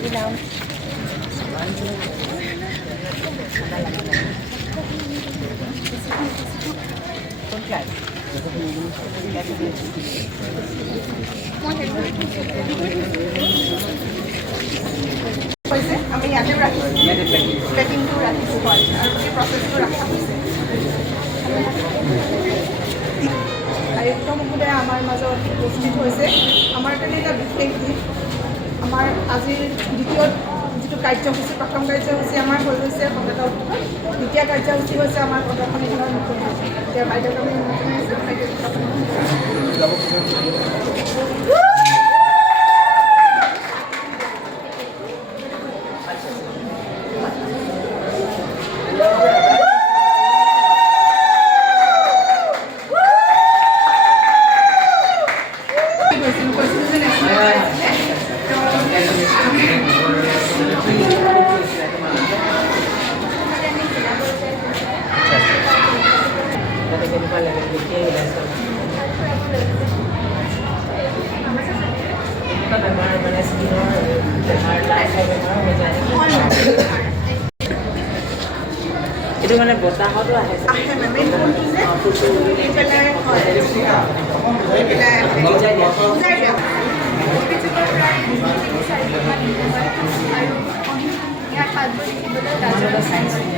কি নাম কোন ক্লাস আমি ইয়াতে ৰাখিছোঁ পেকিংটো ৰাখিছোঁ হয় আৰু গোটেই প্ৰচেছটো ৰখা হৈছে আয়ুক্ত মহোদয় আমাৰ মাজত উপস্থিত হৈছে আমাৰ কাৰণে এটা বিশেষ দিন আমাৰ আজিৰ দ্বিতীয় যিটো কাৰ্যসূচী প্ৰথম কাৰ্যসূচী আমাৰ হৈ গৈছে পতাকা উত্তোলন দ্বিতীয় কাৰ্যসূচী হৈছে আমাৰ প্ৰদৰ্শনীখনৰ নতুন এতিয়া বাইদেউক আমি itu mana botahot tuh ahe Science